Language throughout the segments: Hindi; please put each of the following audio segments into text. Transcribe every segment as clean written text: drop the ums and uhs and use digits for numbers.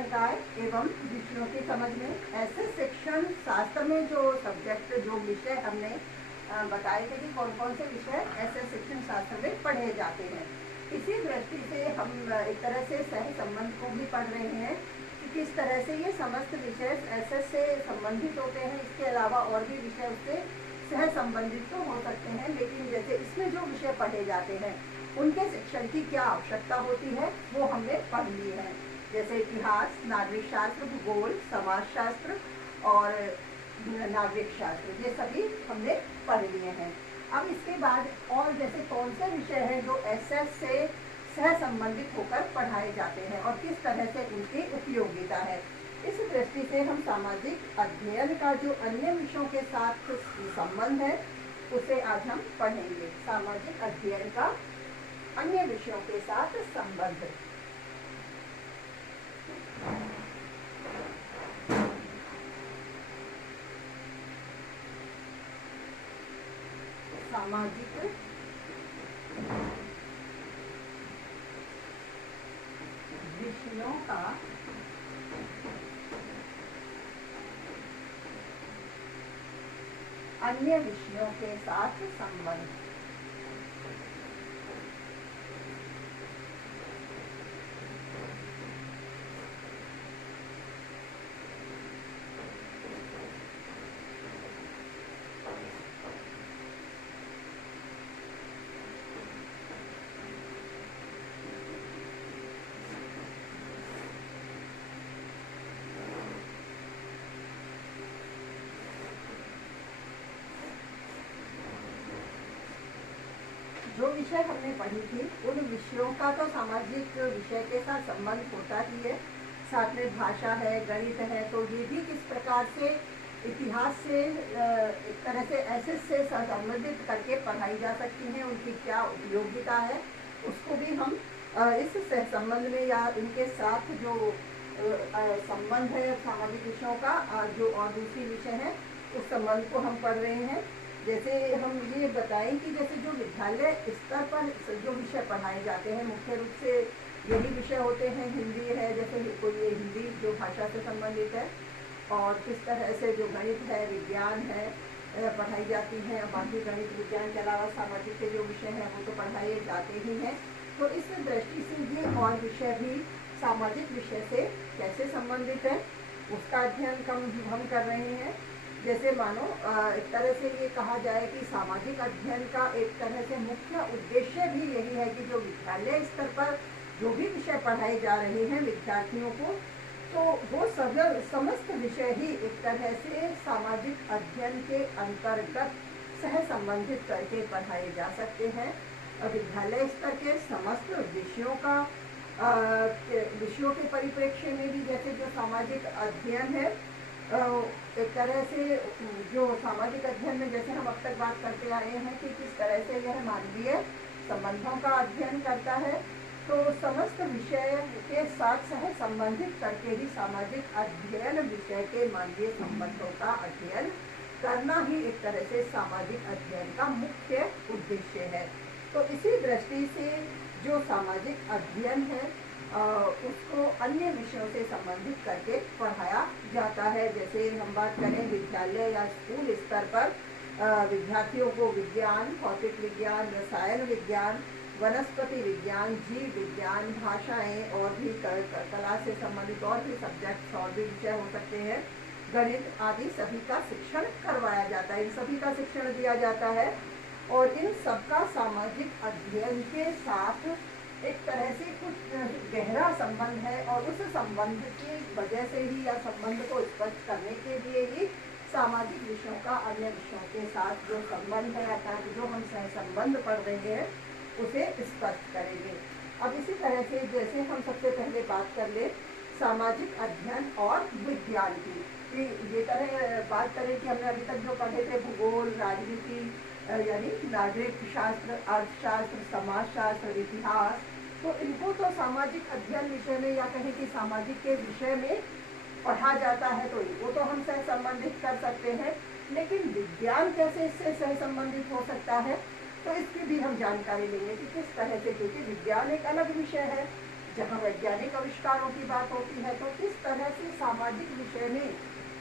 निकाय एवं विषयों की समझ में ऐसे शिक्षण शास्त्र में जो सब्जेक्ट जो विषय हमने बताए थे कि कौन कौन से विषय ऐसे शिक्षण शास्त्र में पढ़े जाते हैं। इसी दृष्टि से हम एक तरह से सह संबंध को भी पढ़ रहे हैं कि किस तरह से ये समस्त विषय ऐसे से संबंधित होते हैं। इसके अलावा और भी विषय उससे सह संबंधित तो हो सकते हैं, लेकिन जैसे इसमें जो विषय पढ़े जाते हैं उनके शिक्षण की क्या आवश्यकता होती है वो हमने पढ़ लिए हैं। जैसे इतिहास, नागरिक शास्त्र, भूगोल, समाजशास्त्र और नागरिक शास्त्र, ये सभी हमने पढ़ लिए हैं। अब इसके बाद और जैसे कौन से विषय हैं जो एसएस से सह संबंधित होकर पढ़ाए जाते हैं और किस तरह से उनकी उपयोगिता है। इस दृष्टि से हम सामाजिक अध्ययन का जो अन्य विषयों के साथ संबंध है उसे आज हम पढ़ेंगे। सामाजिक अध्ययन का अन्य विषयों के साथ संबंध। सामाजिक विषयों का अन्य विषयों के साथ संबंध। जो विषय हमने पढ़ी थी उन विषयों का तो सामाजिक विषय के साथ संबंध होता ही है, साथ में भाषा है, गणित है, तो ये भी किस प्रकार से इतिहास से एक तरह से ऐसे से संबंधित करके पढ़ाई जा सकती हैं, उनकी क्या उपयोगिता है उसको भी हम इस संबंध में या इनके साथ जो संबंध है सामाजिक विषयों का जो और दूसरी विषय है उस संबंध को हम पढ़ रहे हैं। जैसे हम ये बताएं कि जैसे जो विद्यालय स्तर पर जो विषय पढ़ाए जाते हैं मुख्य रूप से यही विषय होते हैं। हिंदी है, जैसे कोई ये हिंदी जो भाषा से संबंधित है, और किस तरह से जो गणित है, विज्ञान है पढ़ाई जाती हैं। बाकी गणित विज्ञान के अलावा सामाजिक के जो विषय हैं वो तो पढ़ाए जाते ही हैं। तो इस दृष्टि से ये और विषय भी सामाजिक विषय से कैसे संबंधित है उसका अध्ययन हम कर रहे हैं। जैसे मानो एक तरह से ये कहा जाए कि सामाजिक अध्ययन का एक तरह से मुख्य उद्देश्य भी यही है कि जो विद्यालय स्तर पर जो भी विषय पढ़ाए जा रहे हैं विद्यार्थियों को, तो वो समस्त विषय ही एक तरह से सामाजिक अध्ययन के अंतर्गत सह संबंधित करके पढ़ाए जा सकते हैं। विद्यालय स्तर के समस्त विषयों का विषयों के परिप्रेक्ष्य में भी जैसे जो सामाजिक अध्ययन है एक तरह से जो सामाजिक अध्ययन में जैसे हम अब तक बात करते आए हैं कि किस तरह से यह मानवीय संबंधों का अध्ययन करता है, तो समस्त विषय के साथ सह संबंधित करके ही सामाजिक अध्ययन विषय के मानवीय संबंधों का अध्ययन करना ही एक तरह से सामाजिक अध्ययन का मुख्य उद्देश्य है। तो इसी दृष्टि से जो सामाजिक अध्ययन है उसको अन्य विषयों से संबंधित करके पढ़ाया जाता है। जैसे हम बात करें विद्यालय या स्कूल स्तर पर विद्यार्थियों को विज्ञान, भौतिक विज्ञान, रसायन विज्ञान, वनस्पति विज्ञान, जीव विज्ञान, भाषाएं और भी कला से संबंधित और भी सब्जेक्ट्स और भी विषय हो सकते हैं, गणित आदि सभी का शिक्षण करवाया जाता है, इन सभी का शिक्षण दिया जाता है। और इन सबका सामाजिक अध्ययन के साथ एक तरह से कुछ गहरा संबंध है और उस संबंध की वजह से ही या संबंध को स्पष्ट करने के लिए ही सामाजिक विषयों का अन्य विषयों के साथ जो संबंध है अर्थात जो हम सह संबंध पढ़ रहे हैं उसे स्पष्ट करेंगे। अब इसी तरह से जैसे हम सबसे पहले बात कर ले सामाजिक अध्ययन और विज्ञान की, ये तरह बात करें कि हमने अभी तक जो पढ़े थे भूगोल, राजनीति यानी नागरिक शास्त्र, अर्थशास्त्र, समाजशास्त्र, इतिहास, तो इनको तो सामाजिक अध्ययन विषय में या कहें कि सामाजिक के विषय में पढ़ा जाता है, तो इनको तो हम सह संबंधित कर सकते हैं। लेकिन विज्ञान कैसे इससे सह संबंधित हो सकता है, तो इसकी भी हम जानकारी लेंगे कि किस तरह से, क्योंकि विज्ञान एक अलग विषय है। जहाँ वैज्ञानिक आविष्कारों की बात होती है, तो किस तरह से सामाजिक विषय में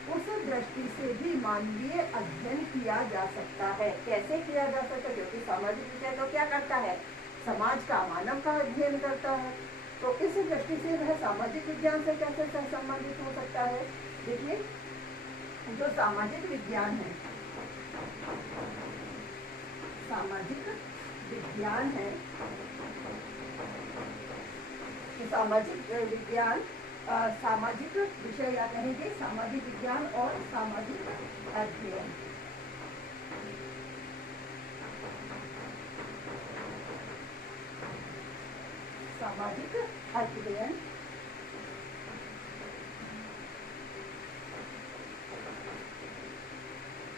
उस दृष्टि से भी मानवीय अध्ययन किया जा सकता है। कैसे किया जा सकता है? क्योंकि सामाजिक विषय तो क्या करता है, समाज का, मानव का अध्ययन करता है। तो इस दृष्टि से वह सामाजिक विज्ञान से कैसे संबंधित हो सकता है? देखिए, जो सामाजिक विज्ञान है, सामाजिक विज्ञान है, सामाजिक विज्ञान सामाजिक विषय या कहेंगे सामाजिक विज्ञान और सामाजिक अध्ययन। सामाजिक अध्ययन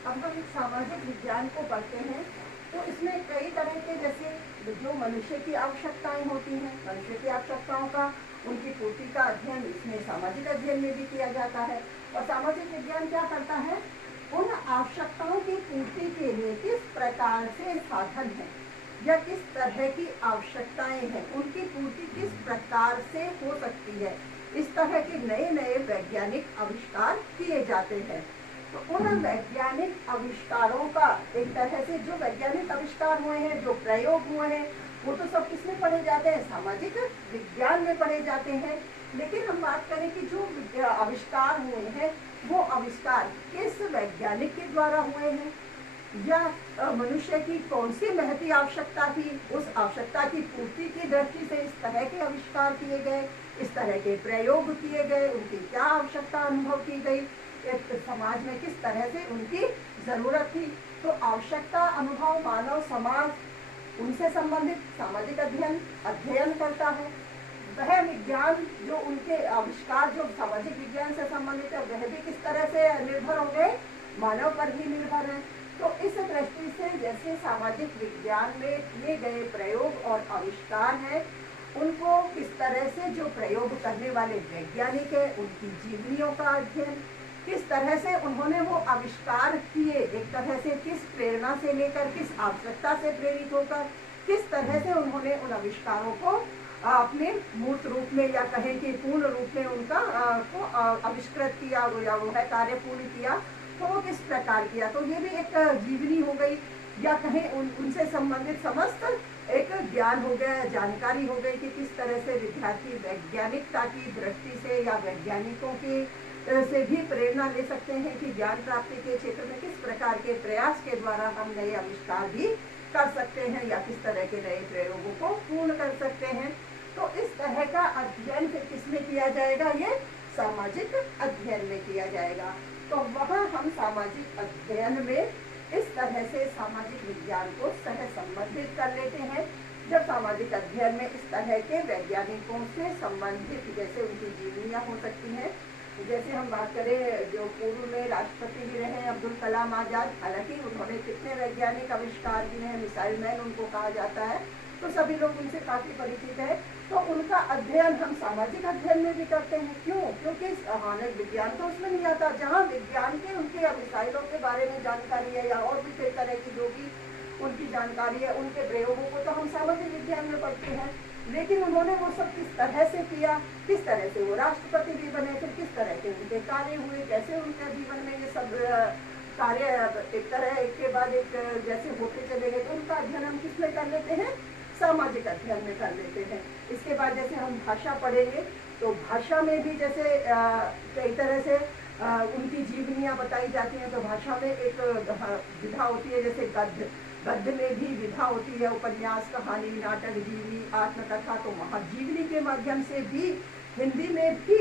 अब हम सामाजिक विज्ञान को पढ़ते हैं तो इसमें कई तरह के, जैसे जो मनुष्य की आवश्यकताएं होती हैं, मनुष्य की आवश्यकताओं का, उनकी पूर्ति का अध्ययन इसमें सामाजिक अध्ययन में भी किया जाता है। और सामाजिक विज्ञान क्या करता है, उन आवश्यकताओं की पूर्ति के लिए किस प्रकार से साधन है या किस तरह की आवश्यकताएं हैं, उनकी पूर्ति किस प्रकार से हो सकती है, इस तरह के नए नए वैज्ञानिक आविष्कार किए जाते हैं। तो उन वैज्ञानिक आविष्कारों का एक तरह से, जो वैज्ञानिक आविष्कार हुए हैं, जो प्रयोग हुए हैं, वो तो सब किसमें पढ़े जाते हैं, सामाजिक विज्ञान में पढ़े जाते हैं। लेकिन हम बात करें कि जो आविष्कार हुए हैं, वो आविष्कार किस वैज्ञानिक के द्वारा हुए हैं, या मनुष्य की कौन सी महती आवश्यकता थी, उस आवश्यकता की पूर्ति की दृष्टि से इस तरह के आविष्कार किए गए, इस तरह के प्रयोग किए गए, उनकी क्या आवश्यकता अनुभव की गई, एक समाज में किस तरह से उनकी जरूरत थी। तो आवश्यकता अनुभव मानव समाज, उनसे संबंधित सामाजिक अध्ययन करता है। वह विज्ञान, जो उनके आविष्कार जो सामाजिक विज्ञान से संबंधित है, वह भी किस तरह से निर्भर हो गए, मानव पर ही निर्भर है। तो इस दृष्टि से जैसे सामाजिक विज्ञान में किए गए प्रयोग और आविष्कार हैं, उनको किस तरह से जो प्रयोग करने वाले वैज्ञानिक है, उनकी जीवनियों का अध्ययन, किस तरह से उन्होंने वो आविष्कार किए, एक तरह से किस प्रेरणा से लेकर, किस आवश्यकता से प्रेरित होकर, किस तरह से उन्होंने उन आविष्कारों को अपने मूर्त रूप में या कहें कि पूर्ण रूप में उनका को आविष्कृत किया या वो है कार्य पूर्ण किया, तो वो किस प्रकार किया। तो ये भी एक जीवनी हो गई, या कहें उनसे संबंधित समस्त एक ज्ञान हो गया, जानकारी हो गई कि किस तरह से विद्यार्थी वैज्ञानिकता की दृष्टि से या वैज्ञानिकों की से भी प्रेरणा ले सकते हैं कि ज्ञान प्राप्ति के क्षेत्र में किस प्रकार के प्रयास के द्वारा हम नए आविष्कार भी कर सकते हैं या किस तरह के नए प्रयोगों को पूर्ण कर सकते हैं। तो इस तरह का अध्ययन फिर किसमें किया जाएगा, ये सामाजिक अध्ययन में किया जाएगा। तो वहाँ हम सामाजिक अध्ययन में इस तरह से सामाजिक विज्ञान को सह संबंधित कर लेते हैं। जब सामाजिक अध्ययन में इस तरह के वैज्ञानिकों से संबंधित, जैसे उनकी जीवनियाँ हो सकती हैं, जैसे हम बात करें जो पूर्व में राष्ट्रपति भी रहे अब्दुल कलाम आजाद, हालांकि उन्होंने कितने वैज्ञानिक आविष्कार किए हैं, मिसाइल मैन उनको कहा जाता है, तो सभी लोग उनसे काफी परिचित है। तो उनका अध्ययन हम सामाजिक अध्ययन में भी करते हैं। क्यों? क्योंकि हालांकि विज्ञान तो उसमें नहीं आता, जहाँ विज्ञान के उनके मिसाइलों के बारे में जानकारी है या और भी कई तरह की जो भी उनकी जानकारी है, उनके प्रयोगों को तो हम सामाजिक विज्ञान में पढ़ते हैं। लेकिन उन्होंने वो सब किस तरह से किया, किस तरह से वो राष्ट्रपति भी बने, फिर किस तरह के उनके कार्य हुए, कैसे उनके जीवन में ये सब कार्य एक तरह एक के बाद एक जैसे होते चले गए, तो उनका अध्ययन हम किस में कर लेते हैं, सामाजिक अध्ययन में कर लेते हैं। इसके बाद जैसे हम भाषा पढ़ेंगे, तो भाषा में भी जैसे कई तरह से उनकी जीवनियाँ बताई जाती हैं। तो भाषा में एक विधा होती है, जैसे गद्य में भी विधा होती है, उपन्यास, कहानी, नाटक, जीवनी, आत्मकथा। तो महाजीवनी के माध्यम से भी हिंदी में भी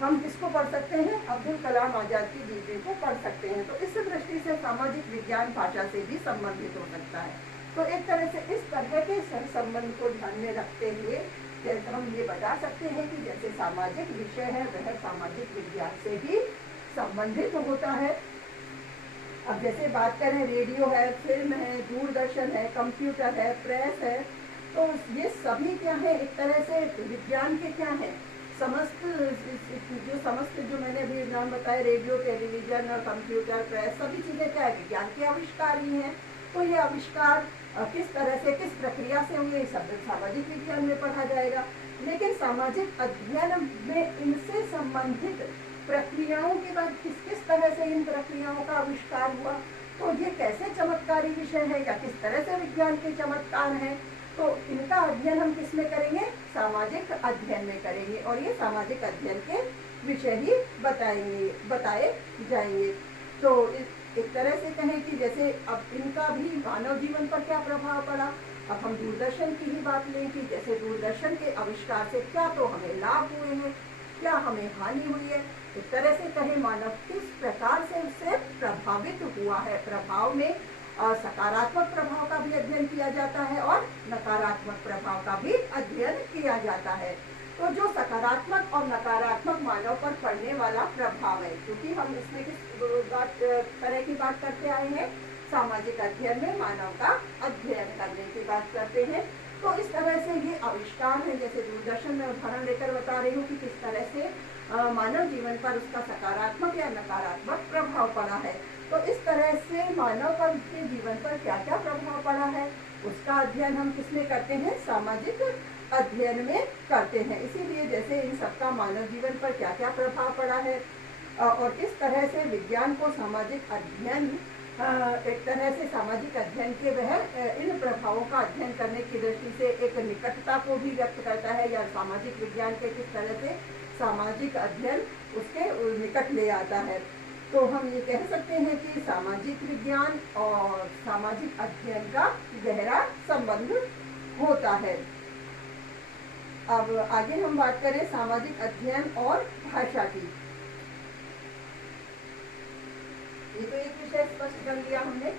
हम किसको पढ़ सकते हैं, अब्दुल कलाम आजाद की जीवनी को पढ़ सकते हैं। तो इस दृष्टि से सामाजिक विज्ञान भाषा से भी संबंधित हो सकता है। तो एक तरह से इस तरह के संबंध को ध्यान में रखते हुए जैसे हम ये बता सकते हैं कि जैसे सामाजिक विषय है वह सामाजिक विज्ञान से भी संबंधित होता है। अब जैसे बात करें, रेडियो है, फिल्म है, दूरदर्शन है, कंप्यूटर है, प्रेस है, तो ये सभी क्या है, एक तरह से विज्ञान के क्या है, समस्त जो मैंने अभी नाम बताए, रेडियो, टेलीविजन और कंप्यूटर, प्रेस, सभी चीजें क्या है, विज्ञान के आविष्कार ही हैं। तो ये आविष्कार किस तरह से, किस प्रक्रिया से हुए, सब सामाजिक विज्ञान में पढ़ा जाएगा। लेकिन सामाजिक अध्ययन में इनसे संबंधित प्रक्रियाओं के बाद किस किस तरह से इन प्रक्रियाओं का आविष्कार हुआ, तो ये कैसे चमत्कारी विषय है या किस तरह से विज्ञान के चमत्कार हैं, तो इनका अध्ययन हम किस में करेंगे, सामाजिक अध्ययन में करेंगे। और ये सामाजिक अध्ययन के विषय ही बताए जाएंगे। तो एक तरह से कहें कि जैसे अब इनका भी मानव जीवन पर क्या प्रभाव पड़ा। अब हम दूरदर्शन की ही बात लें कि जैसे दूरदर्शन के आविष्कार से क्या तो हमें लाभ हुए हैं, क्या हमें हानि हुई है। एक तरह से कहें मानव किस प्रकार से उससे प्रभावित हुआ है। प्रभाव में सकारात्मक प्रभाव का भी अध्ययन किया जाता है और नकारात्मक प्रभाव का भी अध्ययन किया जाता है। तो जो सकारात्मक और नकारात्मक मानव पर पड़ने वाला प्रभाव है, क्योंकि हम इसमें किस तरह की बात करते आए हैं, सामाजिक अध्ययन में मानव का अध्ययन करने की बात करते हैं। तो इस तरह से ये आविष्कार है, जैसे दूरदर्शन में उदाहरण लेकर बता रही हूँ कि किस तरह से मानव जीवन पर उसका सकारात्मक या नकारात्मक प्रभाव पड़ा है। तो इस तरह से मानव पर उसके जीवन पर क्या क्या प्रभाव पड़ा है, उसका अध्ययन हम किसमें करते हैं, सामाजिक अध्ययन में करते हैं। इसीलिए जैसे इन सबका मानव जीवन पर क्या क्या प्रभाव पड़ा है और किस तरह से विज्ञान को सामाजिक अध्ययन एक तरह से सामाजिक अध्ययन के वह इन प्रभावों का अध्ययन करने की दृष्टि से एक निकटता को भी व्यक्त करता है, या सामाजिक विज्ञान के किस तरह से सामाजिक अध्ययन उसके निकट ले आता है। तो हम ये कह सकते हैं कि सामाजिक विज्ञान और सामाजिक अध्ययन का गहरा संबंध होता है। अब आगे हम बात करें सामाजिक अध्ययन और भाषा की। ये तो एक विषय स्पष्ट कर लिया हमने।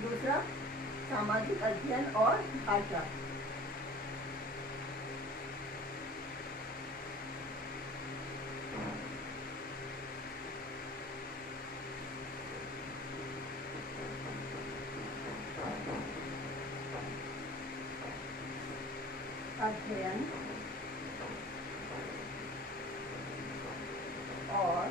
दूसरा, सामाजिक अध्ययन और भाषा। अध्ययन और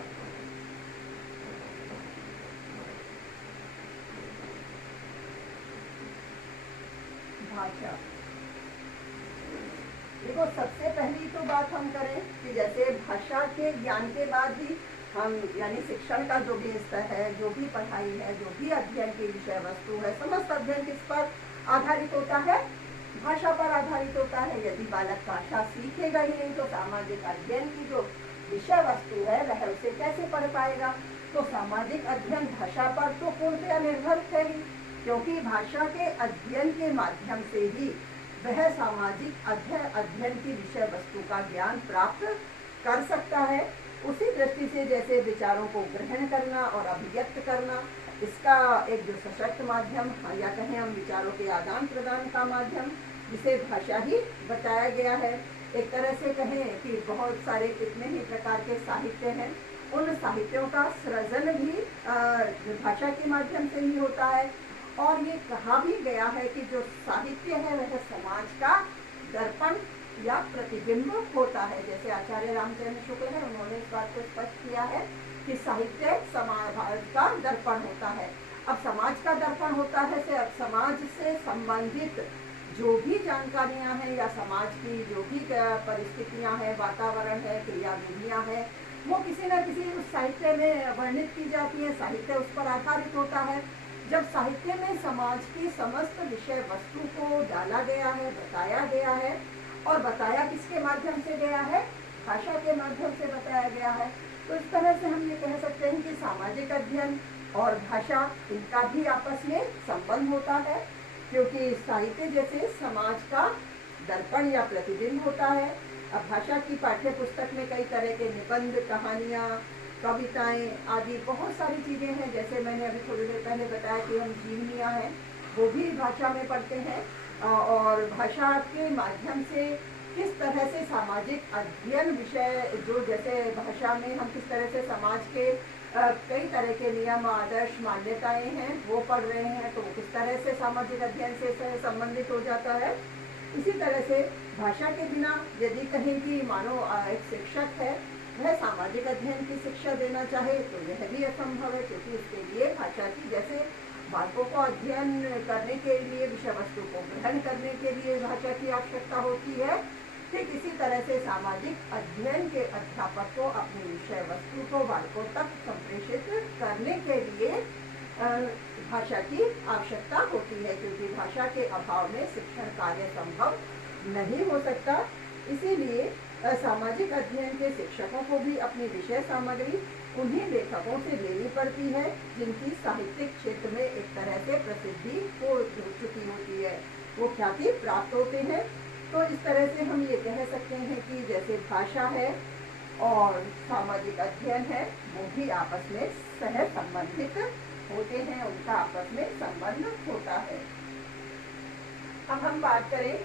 भाषा। देखो, सबसे पहली तो बात हम करें कि जैसे भाषा के ज्ञान के बाद ही हम यानी शिक्षण का जो भी स्तर है, जो भी पढ़ाई है, जो भी अध्ययन की विषय वस्तु है, समस्त अध्ययन किस पर आधारित होता है, भाषा पर आधारित होता है। यदि बालक भाषा सीखेगा ही नहीं तो सामाजिक अध्ययन की जो विषय वस्तु है वह उसे कैसे पढ़ पाएगा। तो सामाजिक अध्ययन भाषा पर तो पूर्णतया निर्भर है ही, क्योंकि भाषा के अध्ययन के माध्यम से ही वह सामाजिक अध्ययन की विषय वस्तु का ज्ञान प्राप्त कर सकता है। उसी दृष्टि से जैसे विचारों को ग्रहण करना और अभिव्यक्त करना, इसका एक जो सशक्त माध्यम या कहें हम विचारों के आदान प्रदान का माध्यम, जिसे भाषा ही बताया गया है। एक तरह से कहें कि बहुत सारे कितने ही प्रकार के साहित्य हैं, उन साहित्यों का सृजन भी भाषा के माध्यम से ही होता है। और ये कहा भी गया है कि जो साहित्य है वह समाज का दर्पण या प्रतिबिंब होता है। जैसे आचार्य रामचंद्र शुक्ल है, उन्होंने इस बात को स्पष्ट किया है कि साहित्य समाज का दर्पण होता है। अब समाज का दर्पण होता है से अब समाज से संबंधित जो भी जानकारियां हैं या समाज की जो भी परिस्थितियां हैं, वातावरण है, क्रियाविधियां हैं, वो किसी न किसी उस साहित्य में वर्णित की जाती है। साहित्य उस पर आधारित होता है। जब साहित्य में समाज की समस्त विषय वस्तु को डाला गया है, बताया गया है, और बताया किसके माध्यम से गया है, भाषा के माध्यम से बताया गया है। तो इस तरह से हम ये कह सकते हैं कि सामाजिक अध्ययन और भाषा, इनका भी आपस में संबंध होता है, क्योंकि साहित्य जैसे समाज का दर्पण या प्रतिबिंब होता है। अब भाषा की पाठ्य पुस्तक में कई तरह के निबंध, कहानियाँ, कविताएं आदि बहुत सारी चीज़ें हैं। जैसे मैंने अभी थोड़ी देर पहले बताया कि हम जीवनियाँ हैं, वो भी भाषा में पढ़ते हैं। और भाषा के माध्यम से किस तरह से सामाजिक अध्ययन विषय, जो जैसे भाषा में हम किस तरह से समाज के कई तरह के नियम, आदर्श, मान्यताएं हैं वो पढ़ रहे हैं, तो किस तरह से सामाजिक अध्ययन से संबंधित हो जाता है। इसी तरह से भाषा के बिना यदि कहें कि मानो एक शिक्षक है, वह सामाजिक अध्ययन की शिक्षा देना चाहे तो यह भी असंभव है, क्योंकि इसके लिए भाषा की, जैसे बालकों को अध्ययन करने के लिए, विषय वस्तु को ग्रहण करने के लिए भाषा की आवश्यकता होती है, ठीक इसी तरह से सामाजिक अध्ययन के अध्यापक को अपनी विषय वस्तु को बालकों तक संप्रेषित करने के लिए भाषा की आवश्यकता होती है, क्योंकि भाषा के अभाव में शिक्षण कार्य संभव नहीं हो सकता। इसीलिए सामाजिक अध्ययन के शिक्षकों को भी अपनी विषय सामग्री उन्हीं लेखकों से लेनी पड़ती है जिनकी साहित्यिक क्षेत्र में एक तरह से प्रसिद्धि हो चुकी होती है, वो ख्याति प्राप्त होते हैं। तो इस तरह से हम ये कह सकते हैं कि जैसे भाषा है और सामाजिक अध्ययन है, वो भी आपस में सह संबंधित होते हैं, उनका आपस में संबंध होता है। अब हम बात करें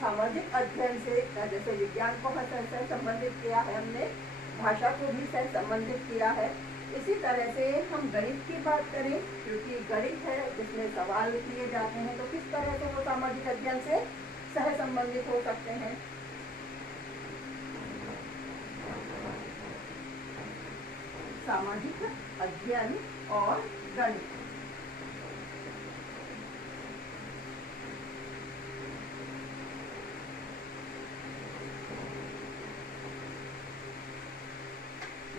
सामाजिक अध्ययन से, जैसे विज्ञान को सह संबंधित किया है हमने, भाषा को भी सह संबंधित किया है। इसी तरह से हम गणित की बात करें, क्योंकि गणित है जिसमें सवाल किए जाते हैं, तो किस तरह से वो सामाजिक अध्ययन से सह संबंधित हो सकते हैं। सामाजिक अध्ययन और गणित,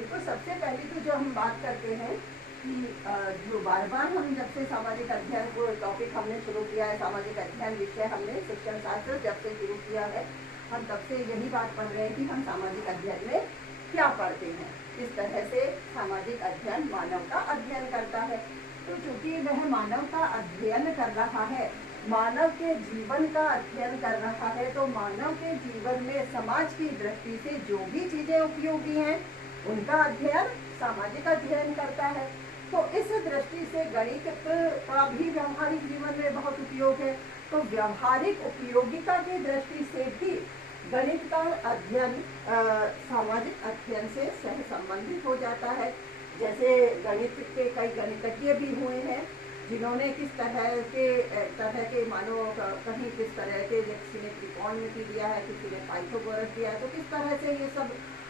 तो सबसे पहले तो जो हम बात करते हैं कि जो बार बार हम जब से सामाजिक अध्ययन को टॉपिक हमने शुरू किया है, सामाजिक अध्ययन विषय हमने शिक्षण शास्त्र जब से शुरू किया है, हम तब से यही बात पढ़ रहे हैं कि हम सामाजिक अध्ययन में क्या पढ़ते हैं। इस तरह से सामाजिक अध्ययन मानव का अध्ययन करता है। तो चूंकि वह मानव का अध्ययन कर रहा है, मानव के जीवन का अध्ययन कर रहा है, तो मानव के जीवन में समाज की दृष्टि से जो भी चीजें उपयोगी हैं उनका अध्ययन सामाजिक अध्ययन करता है। तो इस दृष्टि से गणित का भी व्यवहारिक जीवन में बहुत उपयोग है। तो व्यवहारिक उपयोगिता की दृष्टि से भी गणित का अध्ययन सामाजिक अध्ययन से सह संबंधित हो जाता है। जैसे गणित के कई गणितज्ञ भी हुए हैं जिन्होंने किस तरह के मानो कहीं किस तरह के, किसी ने त्रिकोणमिति दिया है, किसी ने पाइथागोरस दिया है, तो किस तरह से ये सब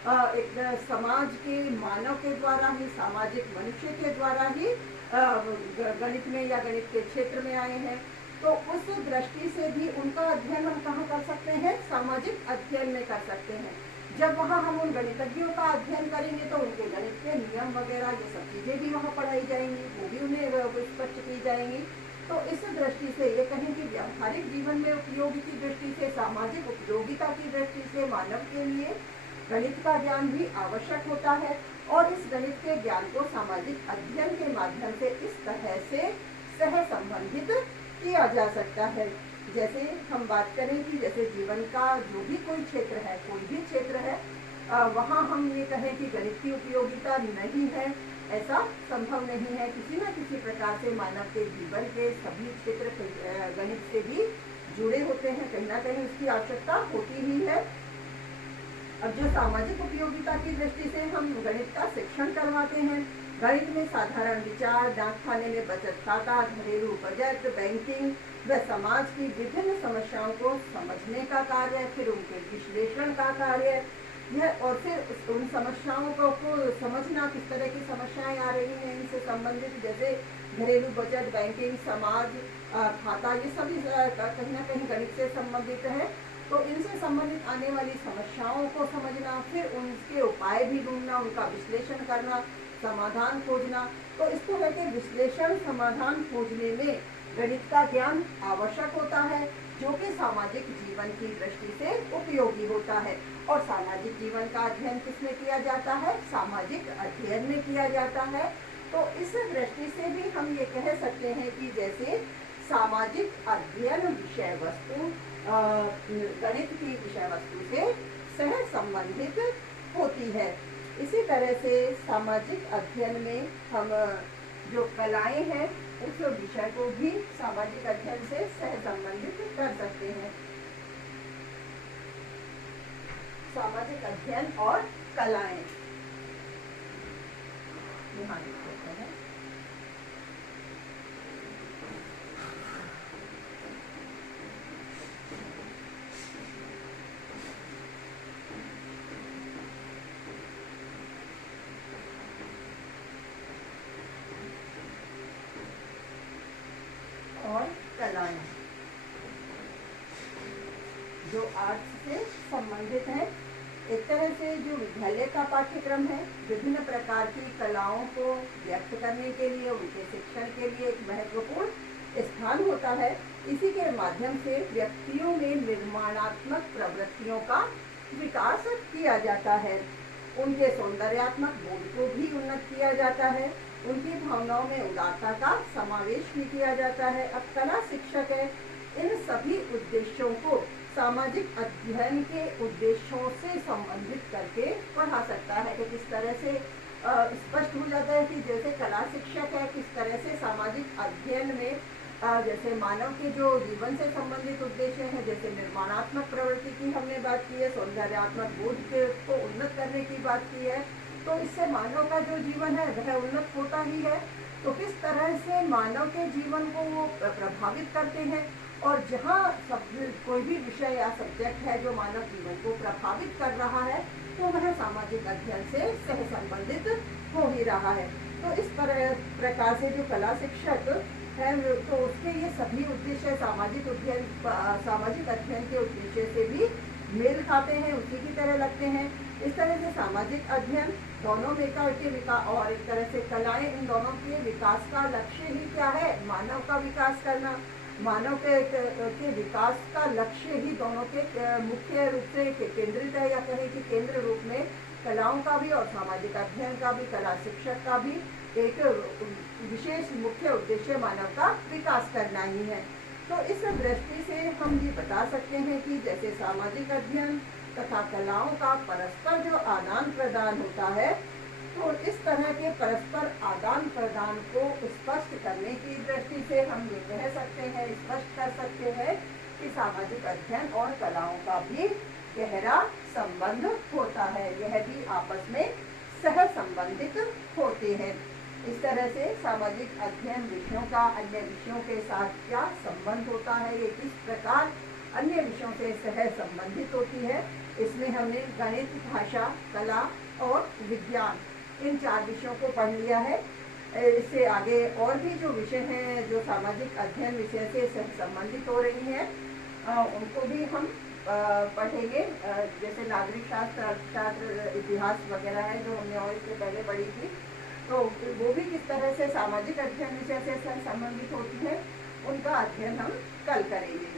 एक समाज के मानव के द्वारा ही, सामाजिक मनुष्य के द्वारा ही गणित में या गणित के क्षेत्र में आए हैं। तो उस दृष्टि से भी उनका अध्ययन हम कहाँ कर सकते हैं, सामाजिक अध्ययन में कर सकते हैं। जब वहाँ हम उन गणितज्ञों का अध्ययन करेंगे तो उनके गणित के नियम वगैरह ये सब चीजें भी वहाँ पढ़ाई जाएंगी, वो भी उन्हें स्पष्ट की जाएंगी। तो इस दृष्टि से ये कहें कि व्यावहारिक जीवन में उपयोग की दृष्टि से, सामाजिक उपयोगिता की दृष्टि से मानव के लिए गणित का ज्ञान भी आवश्यक होता है। और इस गणित के ज्ञान को सामाजिक अध्ययन के माध्यम से इस तरह से सह संबंधित किया जा सकता है। जैसे हम बात करें कि जैसे जीवन का जो भी कोई क्षेत्र है, कोई भी क्षेत्र है, वहाँ हम ये कहें कि गणित की उपयोगिता नहीं है, ऐसा संभव नहीं है। किसी न किसी प्रकार से मानव के जीवन के सभी क्षेत्र गणित से भी जुड़े होते हैं, कहीं ना कहीं उसकी आवश्यकता होती ही है। अब जो सामाजिक उपयोगिता की दृष्टि से हम गणित का शिक्षण करवाते हैं, गणित में साधारण विचार, डाक खाने में बचत खाता, घरेलू बजट, बैंकिंग व समाज की विभिन्न समस्याओं को समझने का कार्य, फिर उनके विश्लेषण का कार्य, यह और फिर उन समस्याओं को समझना, किस तरह की समस्याएं आ रही हैं इनसे संबंधित, जैसे घरेलू बजट, बैंकिंग, समाज, खाता, ये सभी कहीं ना कहीं गणित से संबंधित है। तो इनसे संबंधित आने वाली समस्याओं को समझना, फिर उनके उपाय भी ढूंढना, उनका विश्लेषण करना, समाधान खोजना। तो इस तरह के विश्लेषण, समाधान खोजने में गणित का ज्ञान आवश्यक होता है, जो कि सामाजिक जीवन की दृष्टि से उपयोगी होता है। और सामाजिक जीवन का अध्ययन किसमें किया जाता है, सामाजिक अध्ययन में किया जाता है। तो इस दृष्टि से भी हम ये कह सकते हैं कि जैसे सामाजिक अध्ययन विषय वस्तु गणित की विषय वस्तु से सह संबंधित होती है। इसी तरह से सामाजिक अध्ययन में हम जो कलाएं हैं उस विषय को भी सामाजिक अध्ययन से सह संबंधित कर सकते हैं। सामाजिक अध्ययन और कलाएं, यहाँ देखते हैं। जो आर्ट्स से संबंधित हैं। एक तरह से जो विद्यालय का पाठ्यक्रम है विभिन्न प्रकार की कलाओं को व्यक्त करने के लिए, उनके शिक्षण के लिए एक महत्वपूर्ण स्थान होता है। इसी के माध्यम से व्यक्तियों में निर्माणात्मक प्रवृत्तियों का विकास किया जाता है, उनके सौंदर्यात्मक बोध को भी उन्नत किया जाता है, उनकी भावनाओं में उदारता का समावेश भी किया जाता है। अब कला शिक्षक है इन सभी उद्देश्यों को सामाजिक अध्ययन के उद्देश्यों से संबंधित करके पढ़ा सकता है। कि किस तरह से स्पष्ट हो जाता है कि जैसे कला शिक्षक है किस तरह से सामाजिक अध्ययन में जैसे मानव के जो जीवन से संबंधित उद्देश्य हैं, जैसे निर्माणात्मक प्रवृत्ति की हमने बात की है, सौंदर्यात्मक बोध को उन्नत करने की बात की है, तो इससे मानव का जो जीवन है वह उन्नत होता ही है। तो किस तरह से मानव के जीवन को वो प्रभावित करते हैं, और जहाँ कोई भी विषय या सब्जेक्ट है जो मानव जीवन को प्रभावित कर रहा है तो वह सामाजिक अध्ययन से सह संबंधित हो ही रहा है। तो इस प्रकार से जो कला शिक्षक है तो उसके ये सभी उद्देश्य सामाजिक अध्ययन के उद्देश्य से भी मेल खाते हैं, उसी की तरह लगते हैं। इस तरह से सामाजिक अध्ययन दोनों के विकास और एक तरह से कलाएं, इन दोनों के विकास का लक्ष्य ही क्या है? मानव का विकास करना। मानव के विकास का लक्ष्य ही दोनों के मुख्य रूप से केंद्रित है, या कहें कि केंद्र रूप में कलाओं का भी और सामाजिक अध्ययन का भी, कला शिक्षक का भी एक विशेष मुख्य उद्देश्य मानव का विकास करना ही है। तो इस दृष्टि से हम ये बता सकते हैं कि जैसे सामाजिक अध्ययन तथा कलाओं का परस्पर जो आदान प्रदान होता है, तो इस तरह के परस्पर आदान प्रदान को स्पष्ट करने की दृष्टि से हम ये कह सकते हैं, स्पष्ट कर सकते हैं कि सामाजिक अध्ययन और कलाओं का भी गहरा संबंध होता है, यह भी आपस में सह संबंधित होते हैं। इस तरह से सामाजिक अध्ययन विषयों का अन्य विषयों के साथ क्या संबंध होता है, ये किस प्रकार अन्य विषयों से सह संबंधित होती है, इसमें हमने गणित, भाषा, कला और विज्ञान इन 4 विषयों को पढ़ लिया है। इससे आगे और भी जो विषय हैं जो सामाजिक अध्ययन विषय से सह संबंधित हो रही हैं उनको भी हम पढ़ेंगे, जैसे नागरिक शास्त्र, अर्थशास्त्र, इतिहास वगैरह है जो हमने और इससे पहले पढ़ी थी, तो वो भी किस तरह से सामाजिक अध्ययन विषय से संबंधित होती है, उनका अध्ययन हम कल करेंगे।